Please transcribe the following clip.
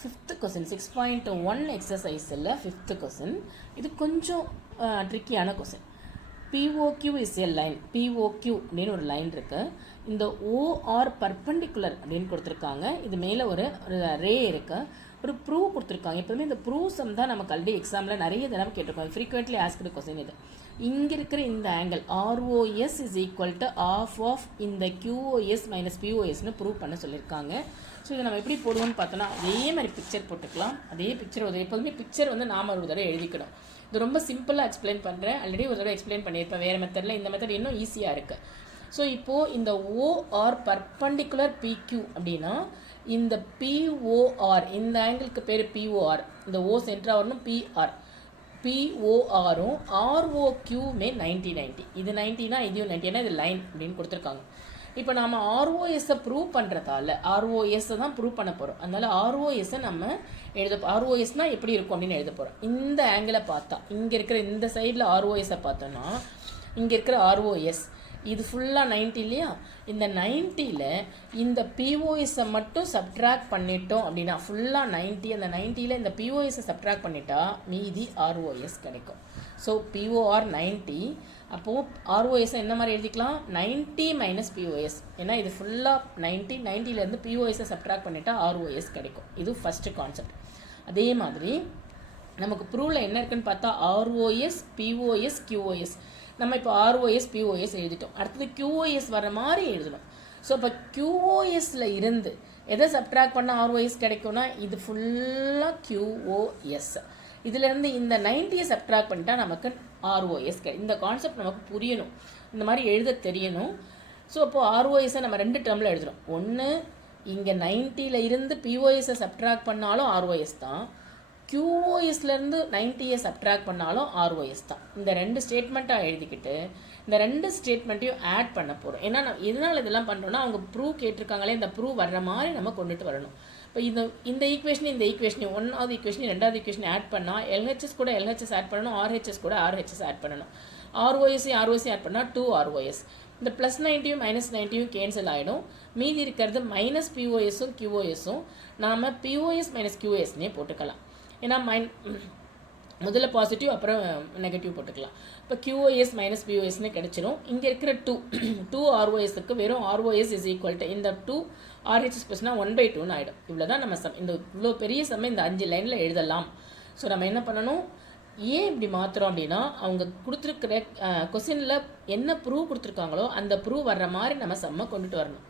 Fifth question 6.1 எக்ஸசைஸில் fifth question. இது கொஞ்சம் ட்ரிக்கியான question. POQ is a line. POQ அப்படின்னு ஒரு லைன் இருக்குது. இந்த OR பர்பண்டிகுலர் அப்படின்னு கொடுத்துருக்காங்க. இது மேலே ஒரு ரே இருக்குது. ஒரு ப்ரூவ் கொடுத்துருக்காங்க. எப்போதுமே இந்த ப்ரூவ் சம் தான் நமக்கு ஆல்ரெடி எக்ஸாமில் நிறைய தடவை கேட்டிருக்கோம். ஃப்ரீக்வெண்ட்லி ஆஸ்க்டு கொஸ்டின் இது. இங்கே இருக்கிற இந்த angle ROS is equal to half of இந்த QOS மைனஸ் POSன்னு ப்ரூவ் பண்ண சொல்லியிருக்காங்க. ஸோ இதை நம்ம எப்படி போடுவோம்னு பார்த்தோன்னா அதே மாதிரி பிக்சர் போட்டுக்கலாம். அதே பிக்சர் எப்போதுமே பிக்சர் நாம் ஒரு தடவை எழுதிக்கணும். இது ரொம்ப சிம்பிளாக எக்ஸ்பிளைன் பண்ணுறேன். ஆல்ரெடி ஒரு தடவை எக்ஸ்பிளைன் பண்ணியிருப்பேன் வேறு மெத்தடில். இந்த மெத்தட் இன்னும் ஈஸியாக இருக்குது. ஸோ இப்போது இந்த OR பர்பண்டிகுலர் PQ அப்படின்னா இந்த POR இந்த ஆங்கிளுக்கு பேர் POR. இந்த O சென்டராக வரணும். PORம் ROQமே 90 இது 90னா இதையும் 90 ஏன்னா இது லைன் அப்படின்னு கொடுத்துருக்காங்க. இப்போ நம்ம ROSஸை ப்ரூவ் பண்ணுறதால ROSஸை தான் ப்ரூவ் பண்ண போகிறோம். அதனால் ROSஸை நம்ம ROSனால் எப்படி இருக்கும் அப்படின்னு எழுத போகிறோம். இந்த ஆங்கிளை பார்த்தா இங்கே இருக்கிற இந்த சைடில் ROSஸை பார்த்தோன்னா இங்கே இருக்கிற ROS இது ஃபுல்லாக 90 இல்லையா? இந்த 90ல் இந்த POSஸை மட்டும் சப்ட்ராக்ட் பண்ணிட்டோம் அப்படின்னா ஃபுல்லாக 90. அந்த 90ல் இந்த POSஸை சப்ட்ராக்ட் பண்ணிட்டா மீதி ROS கிடைக்கும். So POR 90. அப்போது ROS என்ன மாதிரி எழுதிக்கலாம்? 90 மைனஸ் POS. ஏன்னா இது ஃபுல்லாக 90லேருந்து POSஸை சப்ட்ராக்ட் பண்ணிட்டா ROS கிடைக்கும். இது ஃபஸ்ட்டு கான்செப்ட். அதே மாதிரி நமக்கு ப்ரூவில் என்ன இருக்குன்னு பார்த்தா ROS POS QOS. நம்ம இப்போ ROS POS எழுதிட்டோம். அடுத்தது QOS வர மாதிரி எழுதணும். ஸோ இப்போ QOSல இருந்து எதை சப்ட்ராக்ட் பண்ணால் ROS கிடைக்கும்னா இது ஃபுல்லாக QOS. இதிலேருந்து இந்த 90யை சப்ட்ராக்ட் பண்ணிட்டா நமக்கு ROS இந்த கான்செப்ட் நமக்கு புரியணும். இந்த மாதிரி எழுத தெரியணும். ஸோ இப்போது ROSஸை நம்ம ரெண்டு டேர்மில் எழுதுகிறோம். ஒன்று இங்கே 90ல் இருந்து POSஸை சப்ட்ராக்ட் பண்ணாலும் ROS தான். QOSலேருந்து 90யை சப்ட்ராக்ட் பண்ணாலும் ROS தான். இந்த ரெண்டு ஸ்டேட்மெண்ட்டாக எழுதிக்கிட்டு இந்த ரெண்டு ஸ்டேட்மெண்ட்டையும் ஆட் பண்ண போகிறோம். ஏன்னா எதனால் இதெல்லாம் பண்ணுறோன்னா அவங்க ப்ரூவ் கேட்டிருக்காங்களே, இந்த ப்ரூவ் வர்ற மாதிரி நம்ம கொண்டுட்டு வரணும். இப்போ இந்த ஈக்குவேஷனையும் ஒன்றாவது ஈக்குவேஷனையும் ரெண்டாவது ஈக்குவேஷனை ஆட் பண்ணால் LHS கூட LHS ஆட் பண்ணணும், RHS கூட RHS ஆட் பண்ணணும். ROS ஆட் பண்ணால் 2 ROS. இந்த ப்ளஸ் 90யும் மைனஸ் 90யும் கேன்சல் ஆகிடும். மீதி இருக்கிறது மைனஸ் POSஸும் QOSஸும் நாம் POS மைனஸ் QOSனே போட்டுக்கலாம். ஏன்னா முதல்ல பாசிட்டிவ் அப்புறம் நெகட்டிவ் போட்டுக்கலாம். இப்போ QOS மைனஸ் POSன்னு கிடச்சிரும். இங்கே இருக்கிற 2 ROSக்கு வெறும் ROS இஸ் ஈக்குவல் டு இந்த 2 RHS ப்ளஸ்னா 1/2ன்னு ஆகிடும். இவ்வளோ தான் நம்ம இவ்வளோ பெரிய சம்மை இந்த 5 லைனில் எழுதலாம். ஸோ நம்ம என்ன பண்ணணும்? ஏன் இப்படி மாற்றுறோம் அப்படின்னா அவங்க கொடுத்துருக்கிற கொஸ்டினில் என்ன ப்ரூவ் கொடுத்துருக்காங்களோ அந்த ப்ரூவ் வர்ற மாதிரி நம்ம சம்மை கொண்டுட்டு வரணும்.